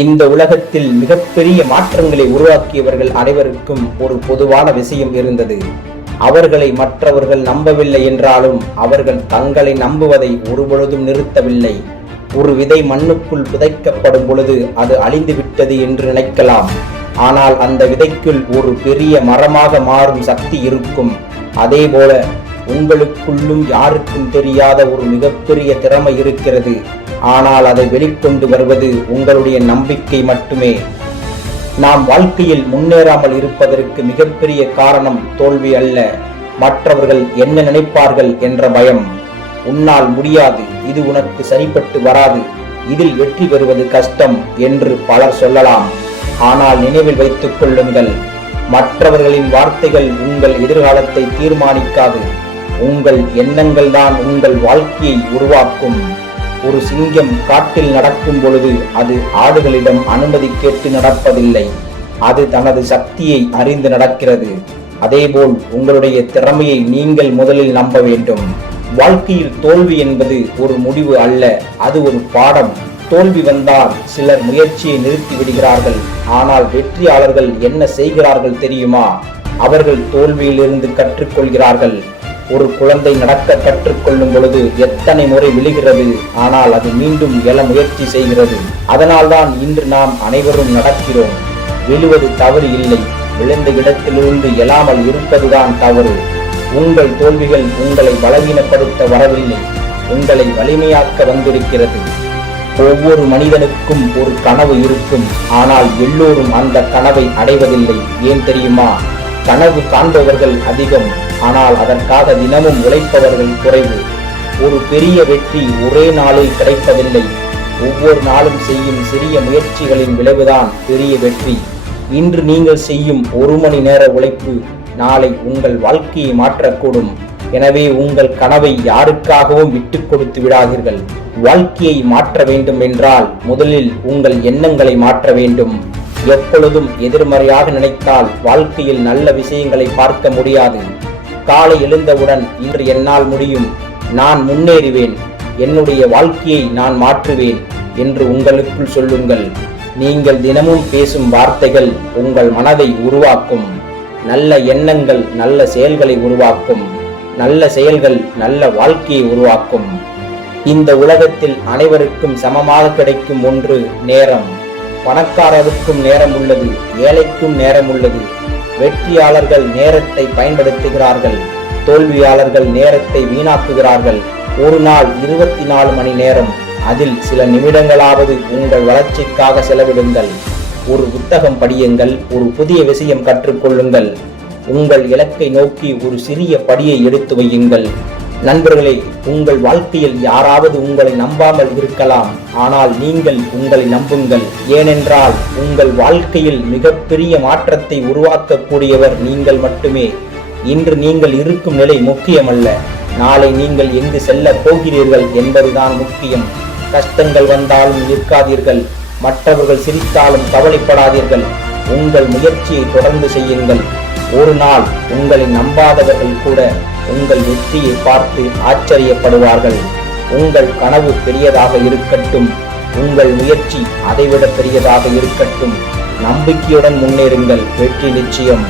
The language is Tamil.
இந்த உலகத்தில் மிகப்பெரிய மாற்றங்களை உருவாக்கியவர்கள் அனைவருக்கும் ஒரு பொதுவான விஷயம் இருந்தது. அவர்களை மற்றவர்கள் நம்பவில்லை என்றாலும் அவர்கள் தங்களை நம்புவதை ஒருபொழுதும் நிறுத்தவில்லை. ஒரு விதை மண்ணுக்குள் புதைக்கப்படும் பொழுது அது அழிந்து விட்டது என்று நினைக்கலாம். ஆனால் அந்த விதைக்குள் ஒரு பெரிய மரமாக மாறும் சக்தி இருக்கும். அதேபோல உங்களுக்குள்ளும் யாருக்கும் தெரியாத ஒரு மிகப்பெரிய திறமை இருக்கிறது. ஆனால் அதை வெளிக்கொண்டு வருவது உங்களுடைய நம்பிக்கை மட்டுமே. நாம் வாழ்க்கையில் முன்னேறாமல் இருப்பதற்கு மிகப்பெரிய காரணம் தோல்வி அல்ல, மற்றவர்கள் என்ன நினைப்பார்கள் என்ற பயம். உன்னால் முடியாது, இது உனக்கு சரிப்பட்டு வராது, இதில் வெற்றி பெறுவது கஷ்டம் என்று பலர் சொல்லலாம். ஆனால் நினைவில் வைத்துக் கொள்ளுங்கள், மற்றவர்களின் வார்த்தைகள் உங்கள் எதிர்காலத்தை தீர்மானிக்காது. உங்கள் எண்ணங்கள் தான் உங்கள் வாழ்க்கையை உருவாக்கும். ஒரு சிங்கம் காட்டில் நடக்கும் பொழுது அது ஆடுகளிடம் அனுமதி கேட்டு நடப்பதில்லை. அது தனது சக்தியை அறிந்து நடக்கிறது. அதேபோல் உங்களுடைய திறமையை நீங்கள் முதலில் நம்ப வேண்டும். வாழ்க்கையில் தோல்வி என்பது ஒரு முடிவு அல்ல, அது ஒரு பாடம். தோல்வி வந்தால் சிலர் முயற்சியை நிறுத்தி விடுகிறார்கள். ஆனால் வெற்றியாளர்கள் என்ன செய்கிறார்கள் தெரியுமா? அவர்கள் தோல்வியிலிருந்து கற்றுக்கொள்கிறார்கள். ஒரு குழந்தை நடக்க கற்றுக்கொள்ளும் பொழுது எத்தனை முறை விழுகிறது, ஆனால் அது மீண்டும் எழ முயற்சி செய்கிறது. அதனால்தான் இன்று நாம் அனைவரும் நடக்கிறோம். விழுவது தவறு இல்லை, விழுந்த இடத்திலிருந்து எழாமல் இருப்பதுதான் தவறு. உங்கள் தோல்விகள் உங்களை பலவீனப்படுத்த வரவில்லை, உங்களை வலிமையாக்க வந்திருக்கிறது. ஒவ்வொரு மனிதனுக்கும் ஒரு கனவு இருக்கும். ஆனால் எல்லோரும் அந்த கனவை அடைவதில்லை. ஏன் தெரியுமா? கனவு காண்பவர்கள் அதிகம், ஆனால் அதற்காக தினமும் உழைப்பவர்கள் குறைவு. ஒரு பெரிய வெற்றி ஒரே நாளில் கிடைப்பதில்லை. ஒவ்வொரு நாளும் செய்யும் சிறிய முயற்சிகளின் விளைவுதான் பெரிய வெற்றி. இன்று நீங்கள் செய்யும் 1 மணி நேர உழைப்பு நாளை உங்கள் வாழ்க்கையை மாற்றக்கூடும். எனவே உங்கள் கனவை யாருக்காகவும் விட்டு கொடுத்து விடாதீர்கள். வாழ்க்கையை மாற்ற வேண்டும் என்றால் முதலில் உங்கள் எண்ணங்களை மாற்ற வேண்டும். எப்பொழுதும் எதிர்மறையாக நினைத்தால் வாழ்க்கையில் நல்ல விஷயங்களை பார்க்க முடியாது. காலை எழுந்தவுடன் இன்று என்னால் முடியும், நான் முன்னேறுவேன், என்னுடைய வாழ்க்கையை நான் மாற்றுவேன் என்று உங்களுக்குள் சொல்லுங்கள். நீங்கள் தினமும் பேசும் வார்த்தைகள் உங்கள் மனதை உருவாக்கும். நல்ல எண்ணங்கள் நல்ல செயல்களை உருவாக்கும். நல்ல செயல்கள் நல்ல வாழ்க்கையை உருவாக்கும். இந்த உலகத்தில் அனைவருக்கும் சமமாக கிடைக்கும் ஒன்று நேரம். பணக்காரருக்கும் நேரம் உள்ளது, ஏழைக்கும் நேரம் உள்ளது. வெற்றியாளர்கள் நேரத்தை பயன்படுத்துகிறார்கள், தோல்வியாளர்கள் நேரத்தை வீணாக்குகிறார்கள். ஒரு நாள் 24 மணி நேரம், அதில் சில நிமிடங்களாவது உங்கள் வளர்ச்சிக்காக செலவிடுங்கள். ஒரு புத்தகம் படியுங்கள், ஒரு புதிய விஷயம் கற்றுக்கொள்ளுங்கள். உங்கள் இலக்கை நோக்கி ஒரு சிறிய படியை எடுத்து வையுங்கள். நண்பர்களே, உங்கள் வாழ்க்கையில் யாராவது உங்களை நம்பாமல் இருக்கலாம், ஆனால் நீங்கள் உங்களை நம்புங்கள். ஏனென்றால் உங்கள் வாழ்க்கையில் மிகப்பெரிய மாற்றத்தை உருவாக்கக்கூடியவர் நீங்கள் மட்டுமே. இன்று நீங்கள் இருக்கும் நிலை முக்கியமல்ல, நாளை நீங்கள் எங்கு செல்ல போகிறீர்கள் என்பதுதான் முக்கியம். கஷ்டங்கள் வந்தாலும் நிற்காதீர்கள், மற்றவர்கள் சிரித்தாலும் கவலைப்படாதீர்கள். உங்கள் முயற்சியை தொடர்ந்து செய்யுங்கள். ஒரு நாள் உங்களை நம்பாதவர்கள் கூட உங்கள் வெற்றியை பார்த்து ஆச்சரியப்படுவார்கள். உங்கள் கனவு பெரியதாக இருக்கட்டும், உங்கள் முயற்சி அதைவிட பெரியதாக இருக்கட்டும். நம்பிக்கையுடன் முன்னேறுங்கள், வெற்றி நிச்சயம்.